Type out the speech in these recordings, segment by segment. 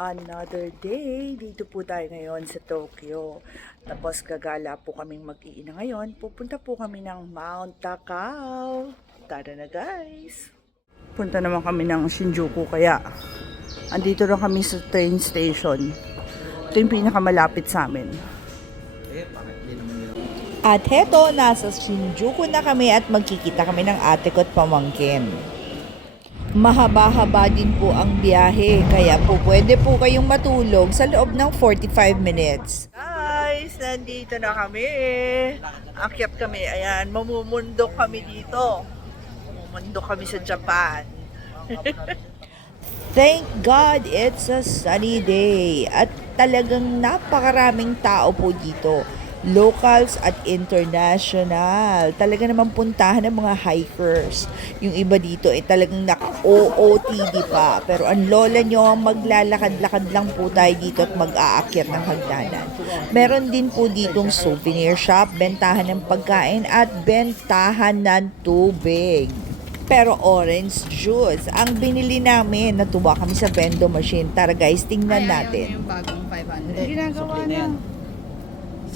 Another day. Dito po tayo ngayon sa Tokyo. Tapos gagala po kaming mag-iina ngayon. Pupunta po kami ng Mount Takao. Tara na guys. Punta naman kami ng Shinjuku kaya andito na kami sa train station. Ito yung pinakamalapit sa amin. At heto, nasa Shinjuku na kami at magkikita kami ng ate ko at pamangkin. Mahaba-haba din po ang biyahe, kaya po pwede po kayong matulog sa loob ng 45 minutes. Guys, nandito na kami. Akyat kami. Ayan, mamumundok kami dito. Mamumundok kami sa Japan. Thank God it's a sunny day at talagang napakaraming tao po dito. Locals at international. Talaga naman puntahan ng mga hikers. Yung iba dito ay talagang nak-OOTD pa. Pero ang lola nyo, maglalakad-lakad lang po tayo dito at mag-aakyat ng hagdanan. Meron din po ditong souvenir shop, bentahan ng pagkain at bentahan ng tubig. Pero orange juice ang binili namin. Natuwa kami sa vendo machine. Tara guys, tingnan natin. Yung bagong 500. Ginagawa na.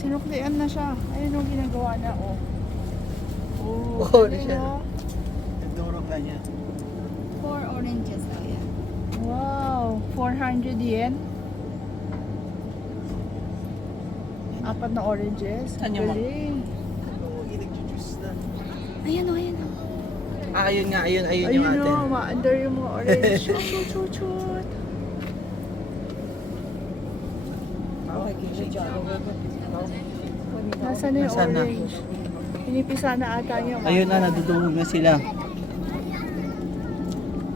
Sinuklian na siya. Ayun yung ginagawa na, oh. Oh, Oo, galing, siya. oh. Nagdurog na niya. Four oranges daw yan. Wow, 400 yen. Apat na oranges. Yung ma- Galing. Ayan o, ayan o. Ah, ayun nga, ayun, ayun, yung Ayun atin. o, ma-under yung mga orange. Chut, chut, chut, chut. Nasaan na yung Nasaan na? orange? Pinipisa na ata niya. Ayun na, nadudungog na sila.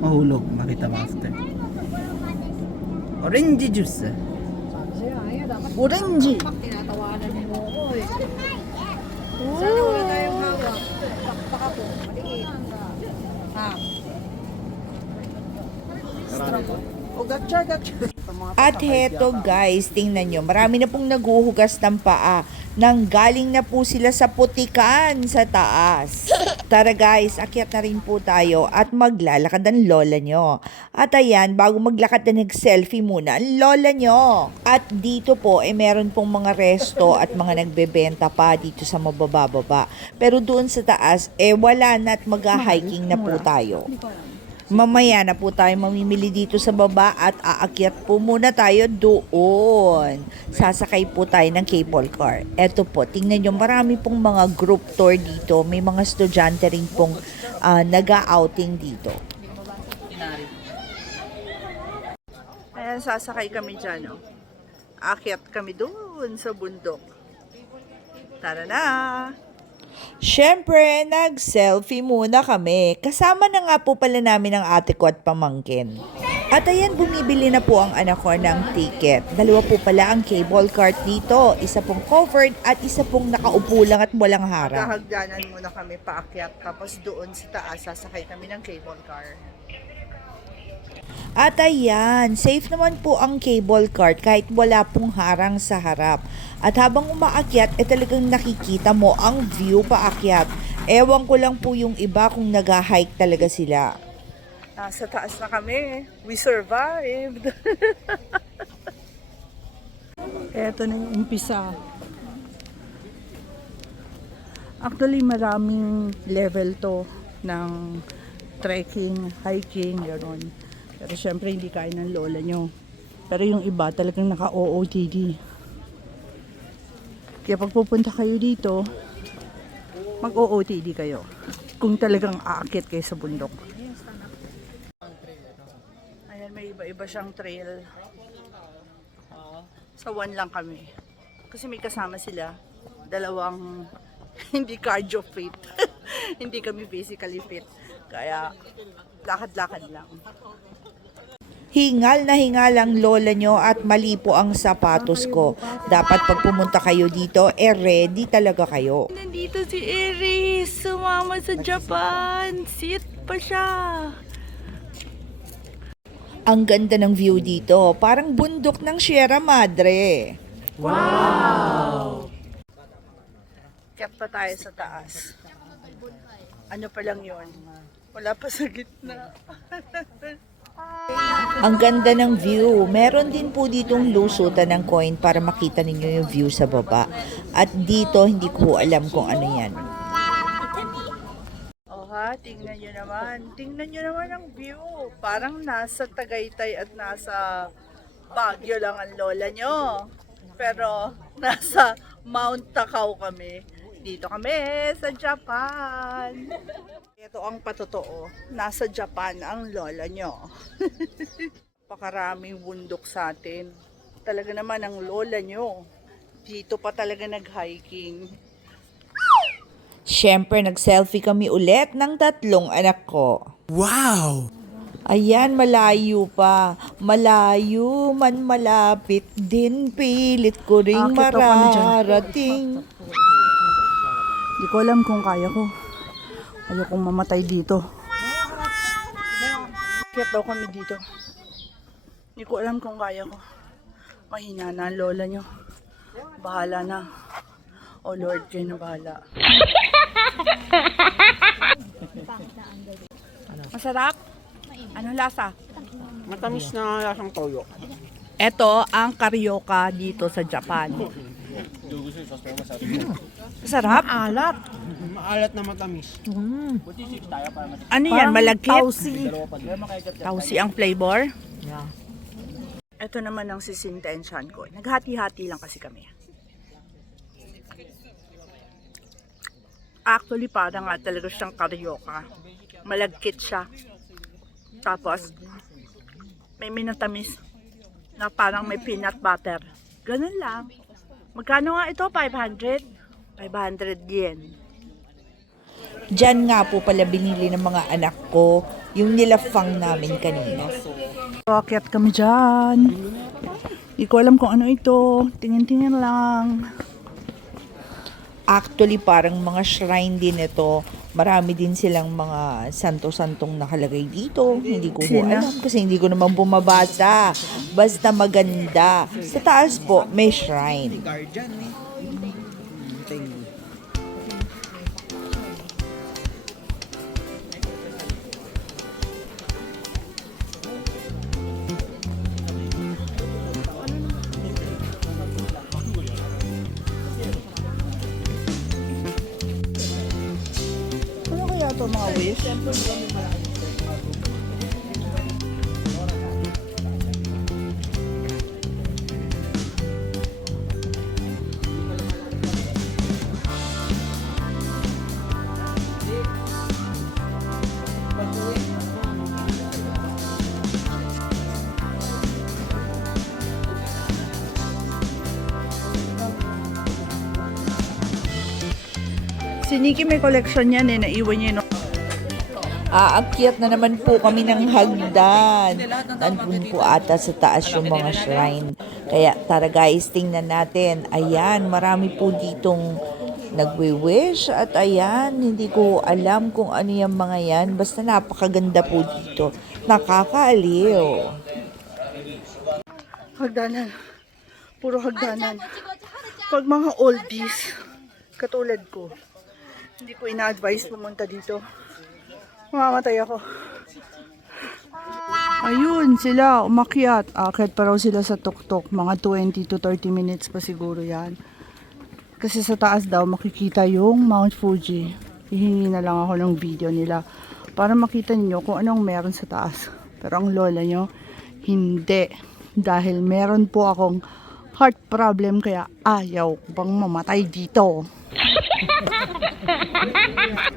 Mahulog, makita master. Orange juice. Orange! Tinatawanan mo ko eh. Oh. Sana wala tayong hawak. Baka po, maliit. Ha? Oh, gotcha, gotcha. At heto guys, tingnan nyo, marami na pong naguhugas ng paa nang galing na po sila sa putikan sa taas. Tara guys, akyat na rin po tayo at maglalakad ang lola nyo. At ayan, bago maglakad na nag-selfie muna ang lola nyo. At dito po, eh meron pong mga resto at mga nagbebenta pa dito sa mabababa. Pero doon sa taas, eh wala na at mag-hiking na po tayo. Mamaya na po tayo mamimili dito sa baba at aakyat po muna tayo doon. Sasakay po tayo ng cable car. Eto po, tingnan nyo, marami pong mga group tour dito. May mga estudyante rin pong ah, nag-outing dito. Ayan, sasakay kami dyan, oh. Akyat kami doon sa bundok. Tara na! Siyempre, nag-selfie muna kami. Kasama na nga po pala namin ang ate ko at pamangkin. At ayan, bumibili na po ang anak ko ng ticket. Dalawa po pala ang cable cart dito. Isa pong covered at isa pong nakaupo lang at walang harang. Kahagdanan muna kami paakyat. Tapos doon sa taas, sasakay kami ng cable car. At ayan, safe naman po ang cable cart kahit wala pong harang sa harap. At habang umaakyat, eh talagang nakikita mo ang view paakyat. Ewan ko lang po yung iba kung nag-hike talaga sila. Nasa taas na kami. We survived. Eto na yung umpisa. Actually, maraming level to ng trekking, hiking, gano'n. Pero syempre, hindi kaya ng lola nyo. Pero yung iba talagang naka-OOTD. Kaya pag pupunta kayo dito, mag-OOTD kayo. Kung talagang aakit kayo sa bundok. Ayan, may iba-iba siyang trail. Sa one lang kami. Kasi may kasama sila. Dalawang hindi cardio fit. hindi kami physically fit. Kaya lakad-lakad lang. Hingal na hingal ang lola nyo at mali po ang sapatos ko. Dapat pag pumunta kayo dito, eh ready talaga kayo. Nandito si Iris, sumama sa Japan. Sit pa siya. Ang ganda ng view dito, parang bundok ng Sierra Madre. Kaya pa tayo sa taas. Ano pa lang yon? Wala pa sa gitna. Ang ganda ng view. Meron din po ditong lusutan ng coin para makita ninyo yung view sa baba. At dito, hindi ko alam kung ano yan. Oh ha, tingnan nyo naman. Tingnan nyo naman ang view. Parang nasa Tagaytay at nasa Baguio lang ang lola nyo. Pero nasa Mount Takao kami. Dito kami sa Japan. Ito ang patotoo. Nasa Japan ang lola nyo. Pakaraming bundok sa atin. Talaga naman ang lola nyo. Dito pa talaga nag-hiking. Siyempre, nag-selfie kami ulit ng tatlong anak ko. Wow! Ayan, malayo pa. Malayo man malapit din. Pilit ko ring mararating. Hindi ko alam kung kaya ko. Ayokong mamatay dito. Kaya daw kami dito. Hindi ko alam kung kaya ko. Mahina na ang lola nyo. Bahala na. Oh Lord, kayo na bahala. Masarap? Anong lasa? Matamis na lasang toyo. Ito ang karyoka dito sa Japan. Masarap? Alat. Maalat na matamis. Ano yan? Malagkit? Tausi. Tausi ang flavor? Yeah. Ito naman ang sisintensyan ko. Naghati-hati lang kasi kami. Actually, parang nga talaga siyang karyoka. Malagkit siya. Tapos, may minatamis na parang may peanut butter. Ganun lang. Magkano nga ito? 500? 500 yen. Diyan nga po pala binili ng mga anak ko yung nilafang namin kanina. Akyat kami dyan. Hindi ko alam kung ano ito. Tingin-tingin lang. Actually, parang mga shrine din ito. Marami din silang mga santo-santong nakalagay dito. Hindi ko Sino? alam kasi hindi ko naman bumabasa. Basta maganda. Sa taas po, may shrine. Si Nikki may collection yan eh. Naiwan niya no. Aakyat na naman po kami ng hagdan. Nandun po ata sa taas yung mga shrine. Kaya tara guys, tingnan natin. Ayan, marami po ditong nagwi-wish. At ayan, hindi ko alam kung ano yung mga yan. Basta napakaganda po dito. Nakakaaliw. Hagdanan. Puro hagdanan. Pag mga oldies, katulad ko, hindi ko ina-advise pumunta dito. Mamamatay ako. Ayun, sila, umakyat. Akit pa raw sila sa tuktok. Mga 20 to 30 minutes pa siguro yan. Kasi sa taas daw makikita yung Mount Fuji. Hihingi na lang ako ng video nila para makita niyo kung anong meron sa taas. Pero ang lola nyo, hindi. Dahil meron po akong heart problem kaya ayaw bang mamatay dito.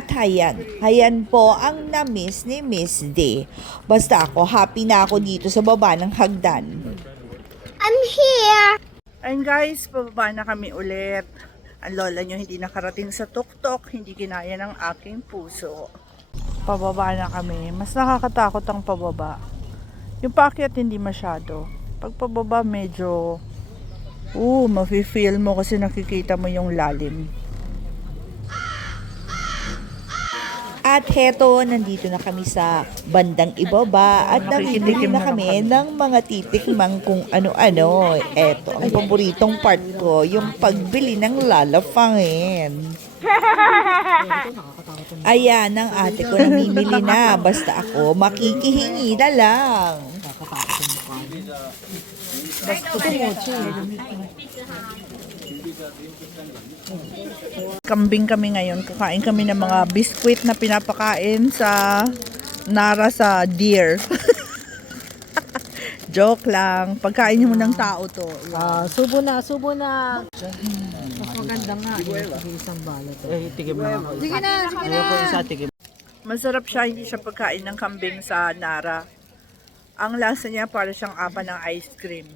At hayan, hayan po ang na-miss ni Miss D. Basta ako, happy na ako dito sa baba ng hagdan. And guys, pababa na kami ulit. Ang lola nyo hindi nakarating sa tuktok, hindi kinaya ng aking puso. Pababa na kami. Mas nakakatakot ang pababa. Yung paakyat hindi masyado. Pag pababa medyo, uh, mafe-feel mo kasi nakikita mo yung lalim. At heto, nandito na kami sa bandang ibaba at namimili na kami ng mga titikmang kung ano-ano. Eto, ang paboritong part ko, yung pagbili ng lalafangin. Ayan ang ate ko namimili na. Basta ako makikihingi na lang. Kambing kami ngayon. Kakain kami ng mga biskwit na pinapakain sa nara sa deer. Joke lang. Pagkain mo ng tao to. Ah, subo na, subo na. Mas maganda nga. eh, Isang balot. Eh, tigim na ako. Sige na, sige na. Ayoko isa, tigim. Masarap siya, hindi siya pagkain ng kambing sa Nara. Ang lasa niya para siyang apa ng ice cream.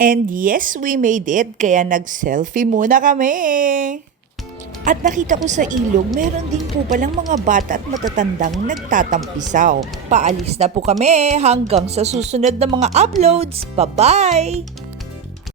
And yes, we made it. Kaya nag-selfie muna kami. At nakita ko sa ilog, meron din po palang mga bata at matatandang nagtatampisaw. Paalis na po kami hanggang sa susunod na mga uploads. Bye-bye!